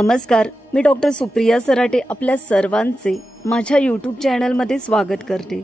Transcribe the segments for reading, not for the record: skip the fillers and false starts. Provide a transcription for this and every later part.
नमस्कार, मी डॉक्टर सुप्रिया सराटे आपल्या सर्वांचे माझ्या यूट्यूब चॅनलमध्ये स्वागत करते।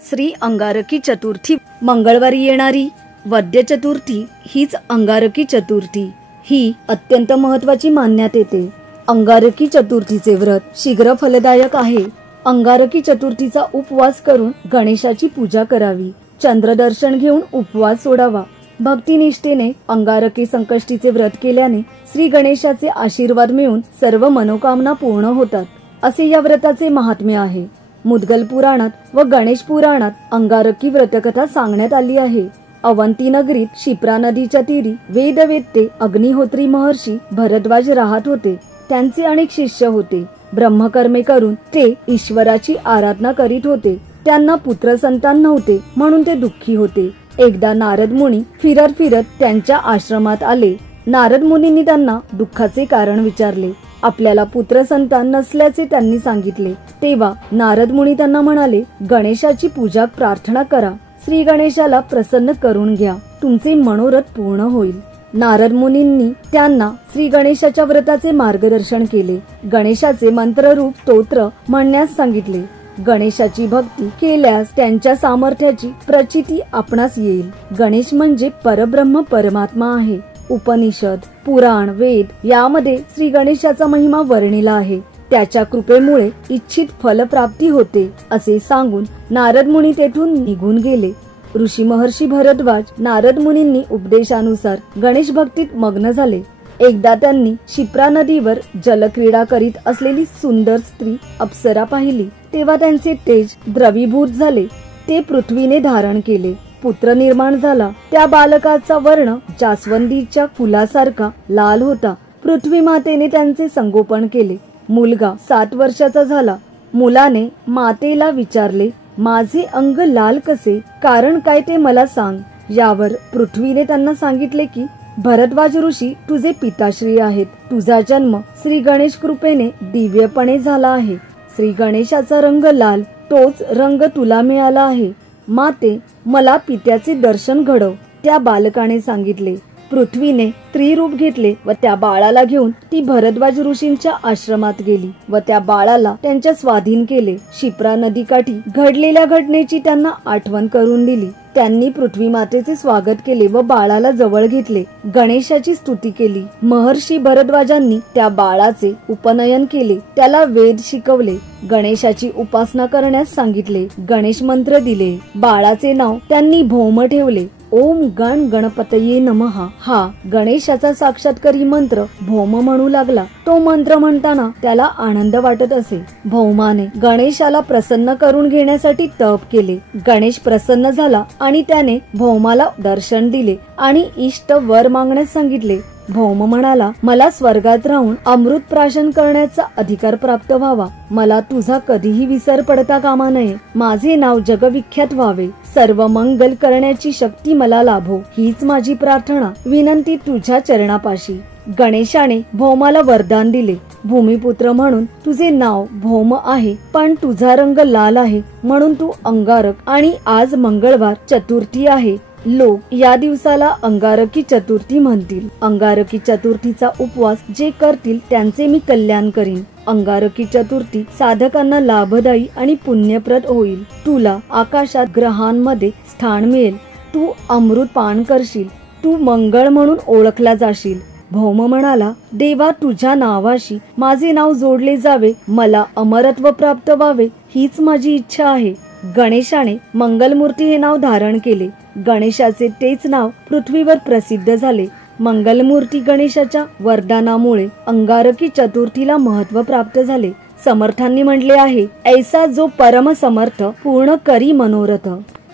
श्री अंगारकी चतुर्थी मंगळवारी येणारी वद्य चतुर्थी हीच अंगारकी चतुर्थी ही अत्यंत महत्त्वाची मानण्यात येते। अंगारकी चतुर्थीचे व्रत शीघ्र फलदायक आहे। अंगारकी चतुर्थीचा उपवास करून गणेशाची पूजा करावी। चंद्रदर्शन घेऊन उपवास सोडावा। भक्तिनिष्ठेने अंगारकी संकष्टीचे व्रत केल्याने श्री गणेशाचे आशीर्वाद मिळून सर्व मनोकामना पूर्ण होतात, असे या व्रताचे महात्म्य आहे। मुद्गल पुराणात व गणेश पुराणात अंगारकी व्रतकथा सांगण्यात आली आहे। अवंती नगरीत क्षिप्रा नदीच्या तीरी वेदवेत्ते अग्निहोत्री महर्षी भरद्वाज राहत होते। त्यांचे अनेक शिष्य होते। ब्रह्मकर्मे करून ते ईश्वराची आराधना करीत होते। त्यांना पुत्र संतान नव्हते, म्हणून ते दुःखी होते। एकदा नारद मुनी फिरत त्यांच्या आश्रमात आले। नारद मुनींनी त्यांना दुःखाचे कारण विचारले। आपल्याला पुत्र संतान नसल्याचे त्यांनी सांगितले। तेव्हा नारद मुनी त्यांना म्हणाले, गणेशाची पूजा प्रार्थना करा। श्री गणेशाला प्रसन्न करून घ्या, तुमचे मनोरथ पूर्ण होईल। नारद मुनींनी त्यांना श्री गणेशाच्या व्रताचे मार्गदर्शन केले। गणेशाचे मंत्ररूप स्तोत्र म्हणण्यास सांगितले। गणेशाची भक्ती केल्यास त्यांच्या सामर्थ्याची प्रचिती आपणास येईल। गणेश म्हणजे परब्रह्म परमात्मा आहे। उपनिषद, पुराण, वेद यामध्ये श्री गणेशाचा महिमा वर्णिला आहे। त्याच्या कृपेमुळे इच्छित फलप्राप्ती होते, असे सांगून नारद मुनी तेथून निघून गेले। ऋषी महर्षी भरद्वाज नारद मुनींनी उपदेशानुसार गणेश भक्तीत मग्न झाले। एकदा त्यांनी क्षिप्रा नदीवर जलक्रीडा करीत असलेली सुंदर स्त्री अप्सरा पाहिली। तेव्हा त्यांचे तेज द्रवीभूत झाले। ते पृथ्वीने धारण केले। पुत्र निर्माण झाला। त्या बालकाचा वर्ण जास्वंदीच्या फुलासारखा लाल होता। पृथ्वी मातेने त्यांचे संगोपन केले। मुलगा 7 वर्षाचा झाला। मुलाने मातेला विचारले, माझे अंग लाल कसे, कारण काय ते मला सांग। यावर पृथ्वीने त्यांना सांगितले की भरद्वाज ऋषी तुझे पिताश्री आहेत। तुझा जन्म श्री गणेश कृपेने दिव्यपणे झाला आहे। श्री गणेशाचा रंग लाल, तोच रंग तुला मिळाला आहे। माते, मला पित्याचे दर्शन घडव। त्या बालकाने सांगितले। पृथ्वीने स्त्रीरूप घेतले व त्या बाळाला घेऊन ती भरद्वाज ऋषींच्या आश्रमात गेली व त्या बाळाला त्यांच्या स्वाधीन केले। क्षिप्रा नदीकाठी घडलेल्या घटनेची त्यांना आठवण करून दिली। त्यांनी पृथ्वी मातेचे स्वागत केले व बाळाला जवळ घेतले। गणेशाची स्तुती केली। महर्षी भरद्वाजांनी त्या बाळाचे उपनयन केले। त्याला वेद शिकवले। गणेशाची उपासना करण्यास सांगितले। गणेश मंत्र दिले। बाळाचे नाव त्यांनी भौम ठेवले। ओम गण गणपतये नमः हा गणेशाचा साक्षात्कारी मंत्र भौम म्हणू लागला। तो मंत्र म्हणताना त्याला आनंद वाटत असे। भौमाने गणेशाला प्रसन्न करून घेण्यासाठी तप केले। गणेश प्रसन्न झाला आणि त्याने भौमाला दर्शन दिले आणि इष्ट वर मागण्यास सांगितले। भौम म्हणाला, मला स्वर्गात राहून अमृत प्राशन करण्याचा अधिकार प्राप्त व्हावा। मला तुझा कधीही विसर पडता कामा नये। माझे नाव जगविख्यात व्हावे। सर्व मंगल करण्याची शक्ती मला लाभो, हीच माझी प्रार्थना विनंती तुझ्या चरणापाशी। गणेशाने भौमाला वरदान दिले। भूमिपुत्र म्हणून तुझे नाव भौम आहे, पण तुझा रंग लाल आहे, म्हणून तू अंगारक आणि आज मंगळवार चतुर्थी आहे। लोक या दिवसाला अंगारकी चतुर्थी म्हणतील। अंगारकी चतुर्थीचा उपवास जे करतील त्यांचे मी कल्याण करीन। अंगारकी चतुर्थी साधकांना लाभदायी आणि पुण्यप्रद होईल। तुला आकाशात ग्रहांमध्ये स्थान मिळेल। तू अमृत पान करशील। तू मंगळ म्हणून ओळखला जाशील। भौम म्हणाला, देवा तुझ्या नावाशी माझे नाव जोडले जावे। मला अमरत्व प्राप्त व्हावे, हीच माझी इच्छा आहे। गणेशाने मंगलमूर्ती हे नाव धारण केले। गणेशाचे तेच नाव पृथ्वीवर प्रसिद्ध झाले। मंगलमूर्ती गणेशाच्या वरदानामुळे अंगारकी चतुर्थीला महत्त्व प्राप्त झाले। समर्थांनी म्हटले आहे, ऐसा जो परम समर्थ पूर्ण करी मनोरथ।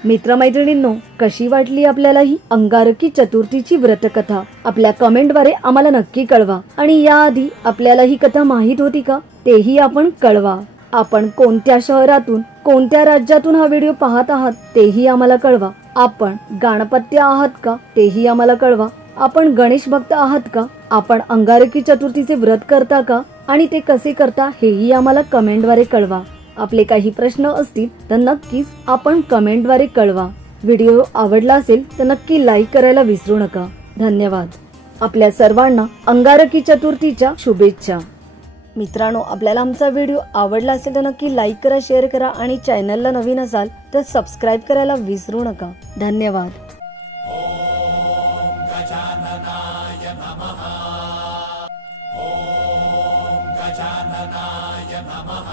मित्रमैत्रिणींनो, कशी वाटली आपल्याला ही अंगारकी चतुर्थीची व्रतकथा? आपल्या कमेंटद्वारे आम्हाला नक्की कळवा। आणि याआधी आपल्याला ही कथा माहित होती का, तेही आपण कळवा। आपण कोणत्या शहरातून कोणत्या राज्यातून हा व्हिडिओ पाहत आहात तेही आम्हाला कळवा। आपण गणपत्य आहात का तेही आम्हाला कळवा। आपण गणेश भक्त आहात का? आपण अंगारकी चतुर्थीचे व्रत करता का? आणि ते कसे करता हेही आम्हाला कमेंटद्वारे कळवा। आपले काही प्रश्न असतील तर नक्कीच आपण कमेंटद्वारे कळवा। व्हिडिओ आवडला असेल तर नक्की लाईक करायला विसरू नका। धन्यवाद। आपल्या सर्वांना अंगारकी चतुर्थीच्या शुभेच्छा. मित्रांनो, आपल्याला आमचा व्हिडिओ आवडला असेल तर नक्की लाईक करा, शेअर करा आणि चॅनलला नवीन असाल तर सबस्क्राईब करायला विसरू नका. धन्यवाद. गजाननाय नमः. ओम गजाननाय नमः.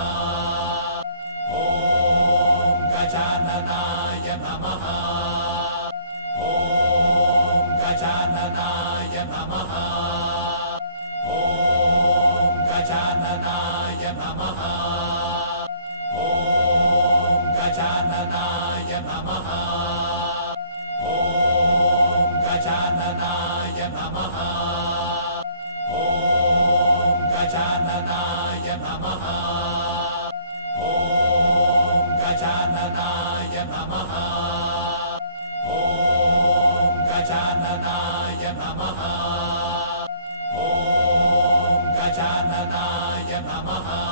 ओम गजाननाय नमः. ओम गजाननाय नमः. ओम गजाननाय नमः. ओम गजाननाय नमः. ओम गजाननाय नमः. ओम गजाननाय नमः. ओम गजाननाय नमः. ओम गजाननाय नमः. ओम गजाननाय नमः.